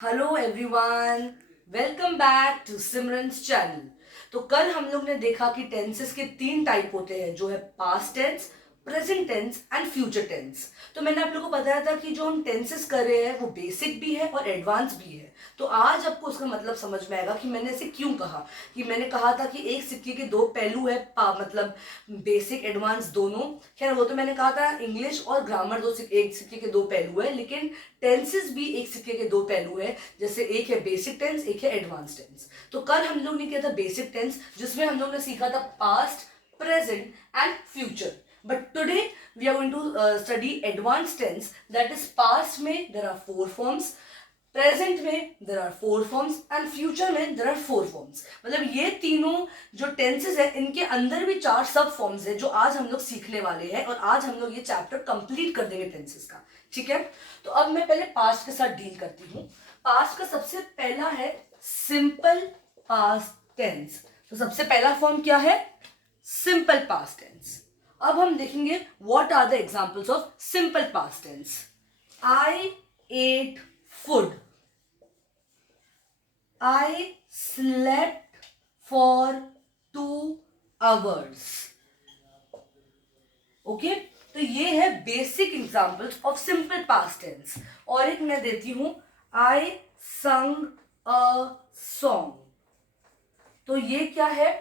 Hello everyone, welcome back to Simran's channel. तो कल हम लोग ने देखा कि टेंसेस के तीन टाइप होते हैं, जो है past tense, present tense and future tense. तो मैंने आप लोगों को बताया था कि जो हम टेंसेस कर रहे हैं वो बेसिक भी है और एडवांस भी है। तो आज आपको उसका मतलब समझ में आएगा कि मैंने इसे क्यों कहा। कि मैंने कहा था कि एक सिक्के के दो पहलू है, मतलब बेसिक एडवांस दोनों। खैर वो तो मैंने कहा था इंग्लिश और ग्रामर एक सिक्के के दो पहलू है, लेकिन टेंसेस भी एक सिक्के के दो पहलू है। जैसे एक है बेसिक टेंस, एक है एडवांस टेंस। तो कल हम लोग ने किया था बेसिक टेंस, जिसमें हम लोग ने सीखा था past, present and future. But today we are going to study advance tense, that is past में there are four forms, present में there are four forms and future में देर आर फोर फॉर्म्स। मतलब ये तीनों जो tenses है, इनके अंदर भी चार सब फॉर्म्स है जो आज हम लोग सीखने वाले हैं, और आज हम लोग ये चैप्टर कंप्लीट कर देंगे टेंसेस का। ठीक है, तो अब मैं पहले पास्ट के साथ डील करती हूँ। पास्ट का सबसे पहला है सिंपल पास्ट टेंस। तो सबसे पहला फॉर्म क्या है? Simple past tense. अब हम देखेंगे what are the examples of simple past tense. I ate food, I slept for 2 hours. Okay, तो ये है basic examples of simple past tense. और एक मैं देती हूं, आई संग अ सॉन्ग। तो ये क्या है?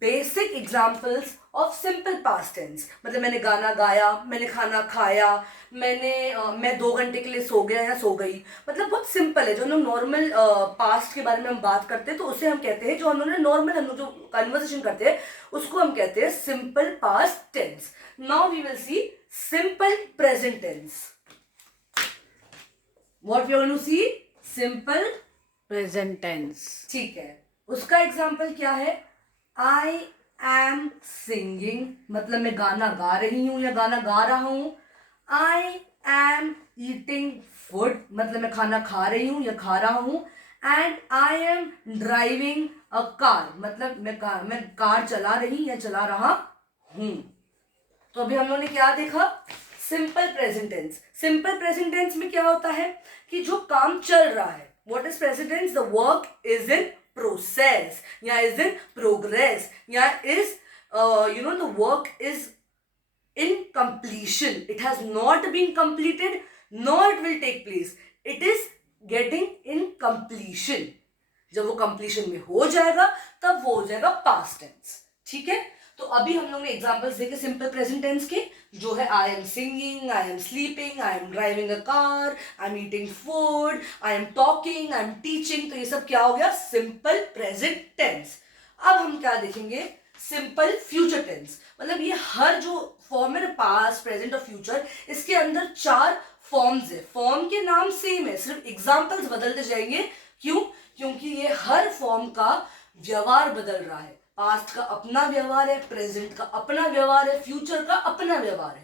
Basic examples of simple past tense. मतलब मैंने गाना गाया, मैंने खाना खाया, मैं 2 घंटे के लिए सो गया या सो गई। मतलब बहुत सिंपल है। जो हम लोग नॉर्मल पास्ट के बारे में हम बात करते हैं तो उसे हम कहते हैं, जो हम लोग जो कन्वर्सेशन करते हैं उसको हम कहते हैं simple past tense. Now we will see simple present tense. What we are going to see? Simple present tense. ठीक है, उसका एग्जाम्पल क्या है? आई एम सिंगिंग, मतलब मैं गाना गा रही हूं या गाना गा रहा हूं। आई एम ईटिंग फूड, मतलब मैं खाना खा रही हूं या खा रहा हूं। And I am driving a car, मतलब मैं कार चला रही या चला रहा हूं। तो अभी हम लोगों ने क्या देखा? Simple present tense. Simple present tense में क्या होता है कि जो काम चल रहा है, what is present tense? The work is in process या इज इन प्रोग्रेस या is the work is in completion. It has not been completed nor it will take place. It is getting in completion. जब वो completion में हो जाएगा तब वो हो जाएगा past tense. ठीक है, तो अभी हम लोग ने एग्जांपल्स देखे सिंपल प्रेजेंट टेंस के, जो है I am singing, I am sleeping, I am driving a car, I am eating food, I am talking, I am teaching. तो ये सब क्या हो गया? Simple present tense. अब हम क्या देखेंगे? Simple future tense. मतलब ये हर जो फॉर्म है, पास्ट, प्रेजेंट और फ्यूचर, इसके अंदर 4 फॉर्म्स है। फॉर्म के नाम सेम है, सिर्फ एग्जाम्पल्स बदलते जाएंगे। क्यों? क्योंकि ये हर फॉर्म का व्यवहार बदल रहा है। पास्ट का अपना व्यवहार है, प्रेजेंट का अपना व्यवहार है, फ्यूचर का अपना व्यवहार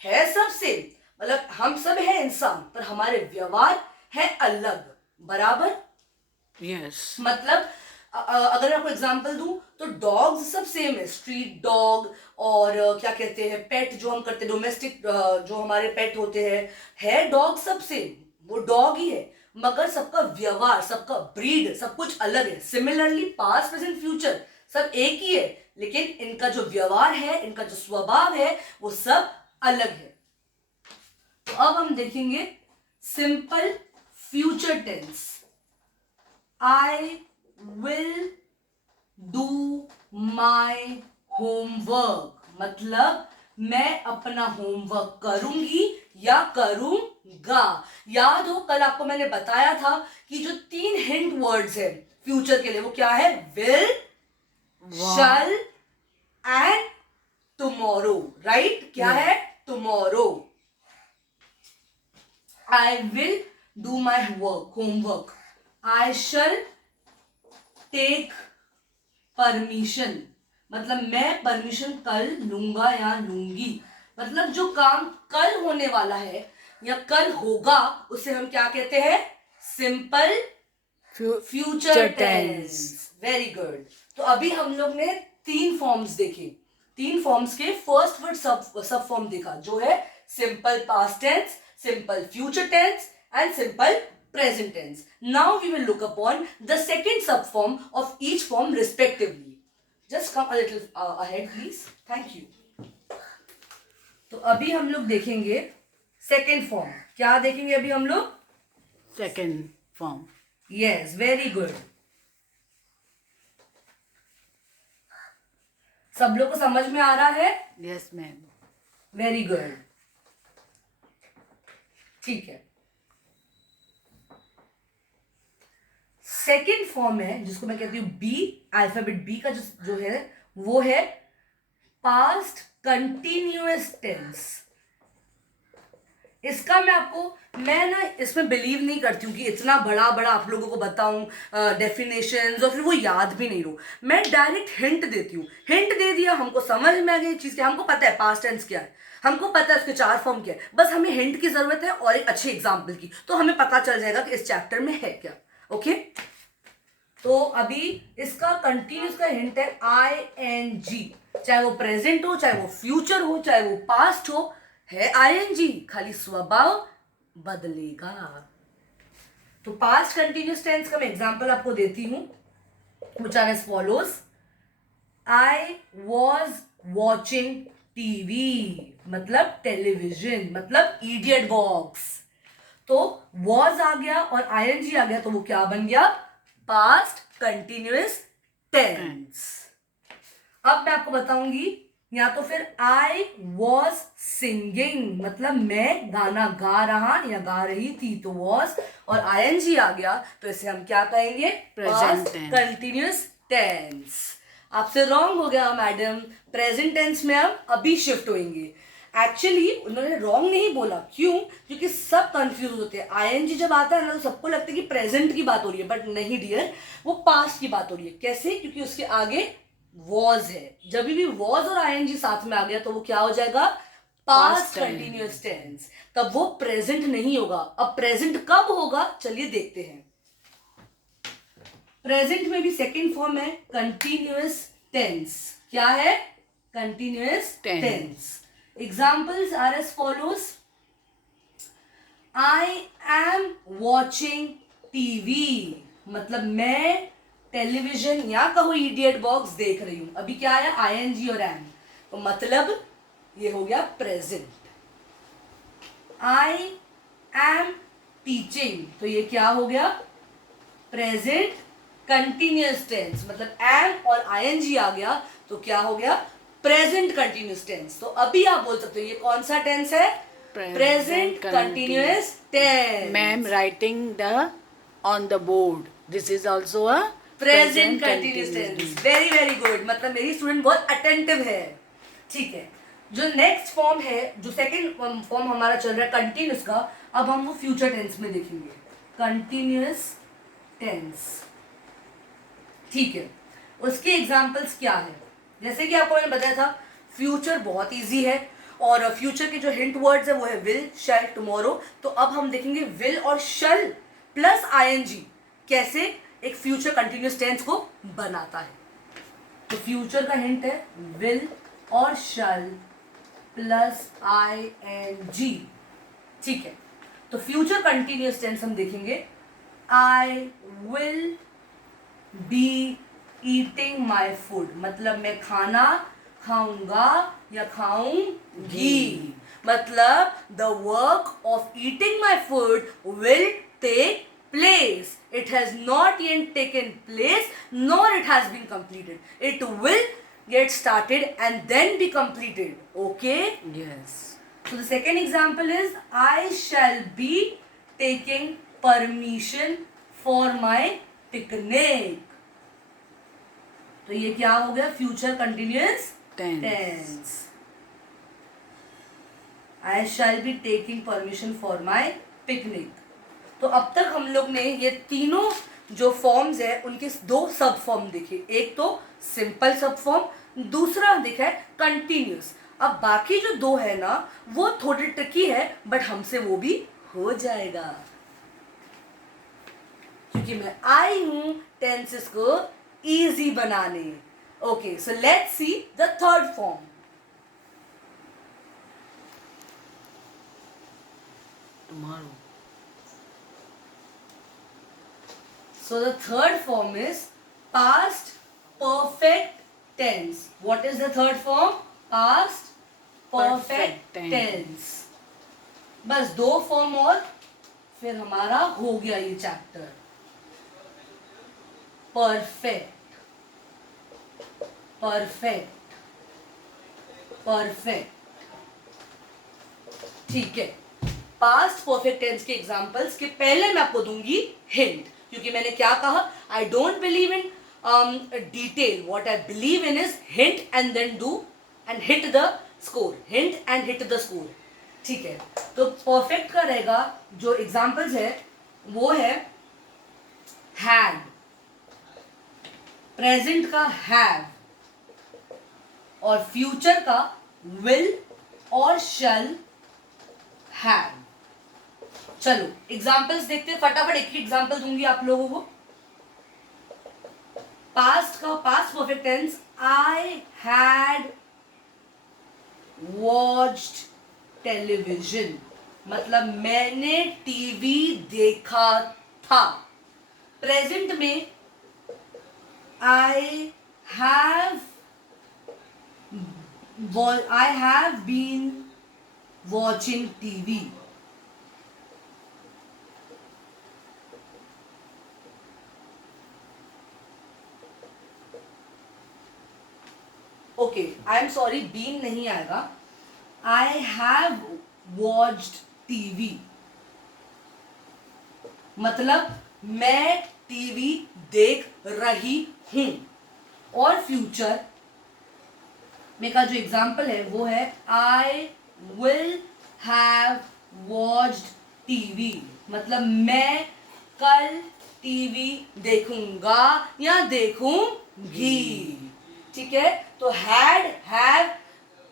है सब सेम। मतलब हम सब है इंसान, पर हमारे व्यवहार है अलग। बराबर? यस। मतलब अगर मैं आपको एग्जांपल दूं तो डॉग्स सब सेम है, स्ट्रीट डॉग और क्या कहते हैं, पेट जो हम करते हैं, डोमेस्टिक जो हमारे पेट होते हैं, है डॉग सब सेम, वो डॉग ही है। मगर सबका व्यवहार, सबका ब्रीड, सब कुछ अलग है। सिमिलरली पास्ट, प्रेजेंट, फ्यूचर सब एक ही है, लेकिन इनका जो व्यवहार है, इनका जो स्वभाव है, वो सब अलग है। तो अब हम देखेंगे simple future tense. I will do my homework, मतलब मैं अपना होमवर्क करूंगी या करूंगा। याद हो कल आपको मैंने बताया था कि जो 3 हिंट वर्ड्स है फ्यूचर के लिए, वो क्या है? Will, shall and tomorrow. Right? क्या है? Tomorrow. I will do my homework, I shall take permission, मतलब मैं परमिशन कल लूंगा या लूंगी। मतलब जो काम कल होने वाला है या कल होगा, उसे हम क्या कहते हैं? Simple future tense. Very good. तो अभी हम लोग ने 3 फॉर्म्स देखे। 3 फॉर्म्स के फर्स्ट वर्ड सब फॉर्म देखा, जो है simple past tense, simple future tense and simple present tense. Now we will look upon the second subform of each form respectively. Just come a little ahead please. Thank you. तो अभी हम लोग देखेंगे second form. क्या देखेंगे अभी हम लोग? Second form. Yes, very good. सब लोग को समझ में आ रहा है? Yes, ma'am. Very good. ठीक है. सेकेंड फॉर्म है जिसको मैं कहती हूं बी, अल्फाबेट बी का जो है वो है पास्ट कंटिन्यूअस टेंस. इसका मैं ना इसमें बिलीव नहीं करती हूँ कि इतना बड़ा बड़ा आप लोगों को बताऊं डेफिनेशंस और फिर वो याद भी नहीं लो. मैं डायरेक्ट हिंट देती हूँ. हिंट दे दिया, हमको समझ में आ गई चीज़ क्या, हमको पता है पास्ट टेंस क्या है, हमको पता है उसके 4 फॉर्म क्या है, बस हमें हिंट की जरूरत है और एक अच्छी एग्जाम्पल की, तो हमें पता चल जाएगा कि इस चैप्टर में है क्या. ओके. तो अभी इसका कंटिन्यूस का हिंट है ING. चाहे वो प्रेजेंट हो, चाहे वो फ्यूचर हो, चाहे वो पास्ट हो, है ING, खाली स्वभाव बदलेगा. तो पास्ट कंटिन्यूस टेंस का मैं एग्जांपल आपको देती हूं, which are as follows. I was watching TV, मतलब टेलीविजन, मतलब इडियट बॉक्स. तो was आ गया और ING आ गया तो वो क्या बन गया? Past continuous tense. अब मैं आपको बताऊंगी, या तो फिर I was singing, मतलब मैं गाना गा रहा या गा रही थी, तो was और ING आ गया तो इसे हम क्या कहेंगे? Present past tense. Continuous tense. आपसे रॉन्ग हो गया मैडम, प्रेजेंट टेंस में हम अभी शिफ्ट होंगे. एक्चुअली उन्होंने रॉन्ग नहीं बोला. क्यों? क्योंकि सब कंफ्यूज होते हैं. ING जब आता है ना तो सबको लगता है कि प्रेजेंट की बात हो रही है, बट नहीं डियर, वो पास्ट की बात हो रही है. कैसे? क्योंकि उसके आगे was है. जब भी was और ING साथ में आ गया तो वो क्या हो जाएगा? Past Past tense. Continuous tense. तब वो प्रेजेंट नहीं होगा. अब प्रेजेंट कब होगा चलिए देखते हैं. प्रेजेंट में भी सेकेंड फॉर्म है कंटिन्यूअस टेंस. क्या है? Continuous Tense. Tense. Examples are as follows. I am watching TV, मतलब मैं टेलीविजन या कहो इडियट बॉक्स देख रही हूं. अभी क्या है? ING और एम, तो मतलब ये हो गया प्रेजेंट. आई एम टीचिंग, तो ये क्या हो गया? प्रेजेंट कंटिन्यूअस टेंस, मतलब एम और ING आ गया तो क्या हो गया? Present continuous tense. तो अभी आप बोल सकते हो ये कौन सा टेंस है? Present continuous tense. Ma'am, writing on the board. This is also a present continuous tense. Very very good. मतलब मेरी स्टूडेंट बहुत अटेंटिव है. ठीक है. जो नेक्स्ट फॉर्म है, जो सेकंड फॉर्म हमारा चल रहा है कंटिन्यूअस का, अब हम वो फ्यूचर टेंस में देखेंगे. Continuous tense. ठीक है. उसके एग्जांपल्स क्या है? जैसे कि आपको मैंने बताया था फ्यूचर बहुत इजी है और फ्यूचर के जो हिंट वर्ड्स है वो है विल, शैल, टुमारो. तो अब हम देखेंगे विल और शैल प्लस ING कैसे एक फ्यूचर कंटिन्यूअस टेंस को बनाता है. तो फ्यूचर का हिंट है विल और शैल प्लस ING. ठीक है. तो फ्यूचर कंटिन्यूअस टेंस हम देखेंगे. I will be eating my food, मतलब मैं खाना खाऊंगा या खाऊंगी. मतलब the work of eating my food will take place. It has not yet taken place nor it has been completed. It will get started and then be completed. Okay? Yes. So the second example is I shall be taking permission for my picnic. तो ये क्या हो गया? Future continuous tense. I shall be taking permission for my picnic. तो अब तक हम लोग ने ये तीनों जो फॉर्म्स है उनके 2 सब फॉर्म देखे. एक तो सिंपल सब फॉर्म, दूसरा देखा है कंटिन्यूअस. अब बाकी जो 2 है ना वो थोड़ी ट्रिकी है, बट हमसे वो भी हो जाएगा क्योंकि मैं आई हूं टेंसेस को इजी बनाने. Okay, so let's see the third form. Tomorrow. So the third form is past perfect tense. What is the third form? Past perfect Perfect tense. बस 2 फॉर्म और फिर हमारा हो गया ये चैप्टर. Perfect, perfect, perfect. ठीक है. पास्ट परफेक्ट टेंस के एग्जांपल्स के पहले मैं आपको दूंगी हिंट, क्योंकि मैंने क्या कहा, I don't believe in detail. What I believe in is hint and then do and hit the score. Hint and hit the score. ठीक है. तो परफेक्ट का रहेगा, जो एग्जांपल्स है वो है हैड, प्रेजेंट का हैव, और फ्यूचर का विल और शैल हैव. चलो एग्जाम्पल्स देखते हैं फटाफट. एक ही एग्जाम्पल दूंगी आप लोगों को. पास्ट का past perfect tense, I had watched television, मतलब मैंने टीवी देखा था. प्रेजेंट में I have been watching TV. Okay, I am sorry, been नहीं आएगा. आई हैव वॉच्ड टीवी, मतलब मैं टीवी देख रही हूं. और फ्यूचर में का जो एग्जाम्पल है वो है I will have watched TV, मतलब मैं कल टीवी देखूंगा या देखूंगी. ठीक है. तो हैड, हैव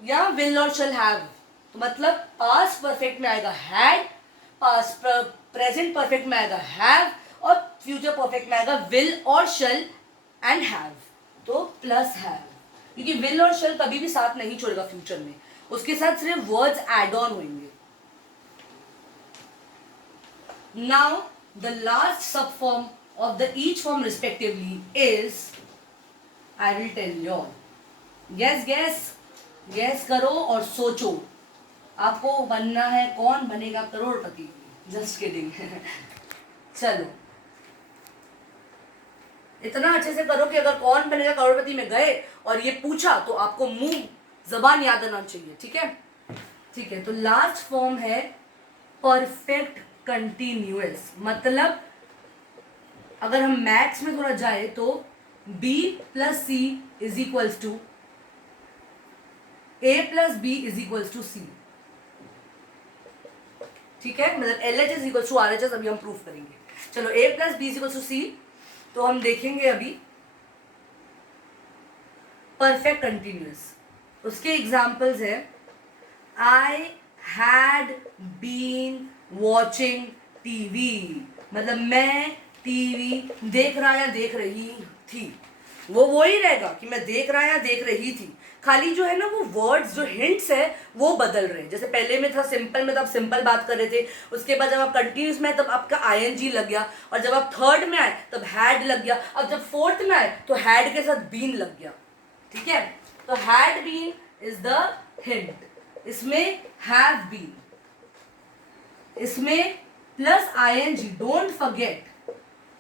या विल और शैल हैव, तो मतलब पास्ट परफेक्ट में आएगा हैड, पास्ट प्रेजेंट परफेक्ट में आएगा हैव, और फ्यूचर परफेक्ट में आएगा विल और शैल एंड हैव. तो प्लस हैव, क्योंकि विल और शैल कभी भी साथ नहीं छोड़ेगा फ्यूचर में, उसके साथ सिर्फ वर्ड्स एड ऑन होंगे. Now the last sub form of the each form respectively is, I will tell you all. Guess guess guess करो और सोचो, आपको बनना है, कौन बनेगा करोड़पति. Just kidding. चलो इतना अच्छे से करो कि अगर कौन बनेगा करोड़पति में गए और ये पूछा तो आपको मुंह जबान याद आना चाहिए. ठीक है. ठीक है. तो लास्ट फॉर्म है परफेक्ट कंटिन्यूअस, मतलब अगर हम मैथ्स में थोड़ा जाए तो b plus c is equals to a plus b is equals to c. ठीक है. मतलब L H is equals to R H S. अभी हम प्रूफ करेंगे. चलो a plus b is equals to c. तो हम देखेंगे अभी परफेक्ट कंटिन्यूअस. उसके एग्जाम्पल्स है I had been watching TV, मतलब मैं टीवी देख रहा या देख रही थी. वो ही रहेगा कि मैं देख रहा या देख रही थी. खाली जो है ना वो वर्ड्स, जो हिंट्स है वो बदल रहे हैं. जैसे पहले में था सिंपल में, तब सिंपल बात कर रहे थे. उसके बाद जब आप कंटिन्यूस में आए तब आपका आईएनजी लग गया, और जब आप थर्ड में आए तब हैड लग गया. अब जब फोर्थ में आए तो हैड के साथ बीन लग गया. ठीक है. तो had been is the hint. इसमें हैव बीन, इसमें प्लस आईएनजी, डोंट फॉरगेट.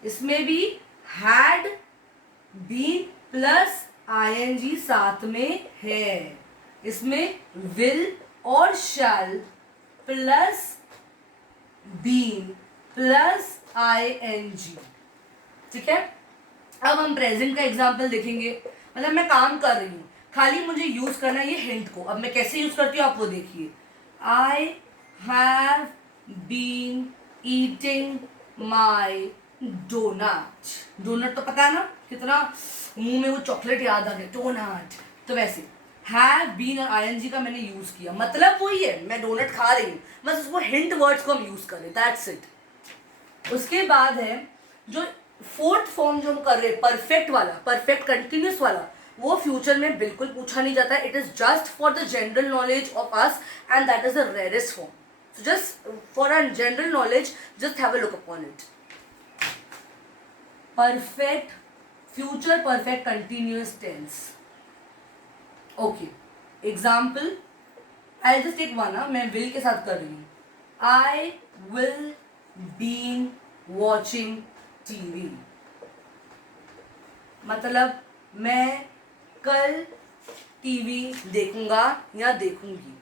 इसमें भी हैड बीन प्लस आईएनजी साथ में है. इसमें विल और shall plus been plus ING. ठीक है. अब हम प्रेजेंट का एग्जांपल देखेंगे. मतलब मैं काम कर रही हूँ, खाली मुझे यूज करना है ये हिंट को. अब मैं कैसे यूज करती हूँ आप वो देखिए. I have been eating my donut. Donut तो पता है ना, कितना मुंह में वो चॉकलेट याद आ गया, डोनट. तो वैसे हैव बीन और आईएनजी का मैंने यूज किया, मतलब वही है, मैं डोनट खा रही हूँ, बस उसको हिंट वर्ड्स को हम यूज करें. That's it. उसके बाद है जो फोर्थ फॉर्म जो हम कर रहे हैं, परफेक्ट वाला, परफेक्ट कंटिन्यूस वाला, वो फ्यूचर में बिल्कुल पूछा नहीं जाता. It is just for the general knowledge of us and that is the rarest form. So just for our general knowledge, just have a look upon it. perfect, future perfect continuous tense. Okay, example, I'll just take one. मैं will के साथ कर रही हूँ. I will be watching TV. मतलब मैं कल TV देखूंगा या देखूंगी.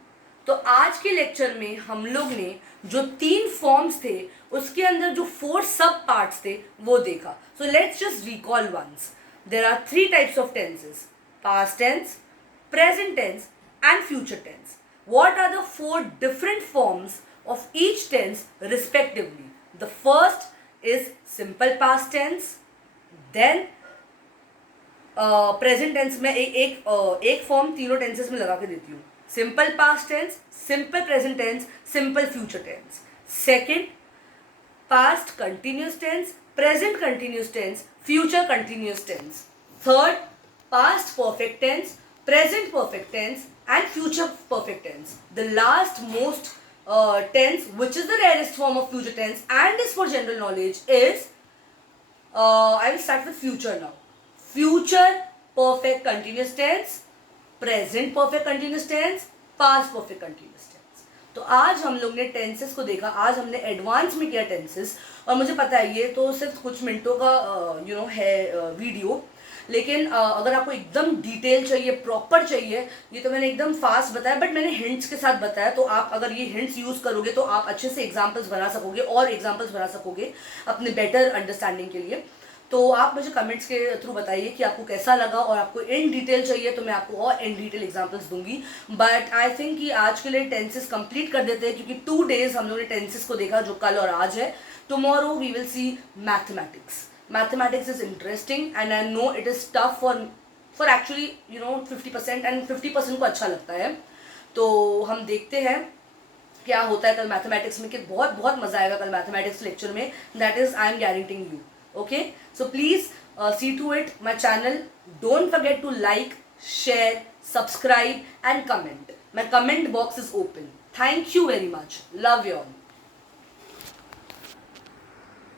तो आज के लेक्चर में हम लोग ने जो 3 फॉर्म्स थे उसके अंदर जो 4 सब पार्ट्स थे वो देखा. So let's just recall once. There are 3 types of tenses: past tense, present tense and future tense. What are the 4 different forms of each tense respectively? The first is simple past tense, then present tense में एक form तीनों tenses में लगा के देती हूँ. Simple past tense, simple present tense, simple future tense. Second, past continuous tense, present continuous tense, future continuous tense. Third, past perfect tense, present perfect tense and future perfect tense. The last most tense, which is the rarest form of future tense and is for general knowledge, is I will start with future now. Future perfect continuous tense, present perfect continuous tense, past perfect continuous tense. तो आज हम लोग ने tenses को देखा. आज हमने advance में किया टेंसेस, और मुझे पता है ये तो सिर्फ कुछ मिनटों का है वीडियो, लेकिन अगर आपको एकदम डिटेल चाहिए, प्रॉपर चाहिए, ये तो मैंने एकदम फास्ट बताया, बट मैंने हिंट्स के साथ बताया. तो आप अगर ये हिंट्स यूज़ करोगे तो आप अच्छे से एग्जाम्पल्स बना सकोगे और एग्जाम्पल्स बना सकोगे अपने बेटर अंडरस्टैंडिंग के लिए. तो आप मुझे कमेंट्स के थ्रू बताइए कि आपको कैसा लगा, और आपको इन डिटेल चाहिए तो मैं आपको और इन डिटेल एग्जाम्पल्स दूंगी. बट आई थिंक कि आज के लिए टेंसेस कंप्लीट कर देते हैं, क्योंकि 2 days हम लोगों ने टेंसेस को देखा, जो कल और आज है. Tomorrow we will see mathematics. Mathematics is interesting and I know it is tough for actually 50%, and 50% को अच्छा लगता है. तो हम देखते हैं क्या होता है कल मैथमेटिक्स में, कि बहुत बहुत मजा आएगा कल मैथमेटिक्स लेक्चर में. That is I am guaranteeing you. Okay, so please see to it my channel. Don't forget to like, share, subscribe and comment. My comment box is open. Thank you very much. Love you all.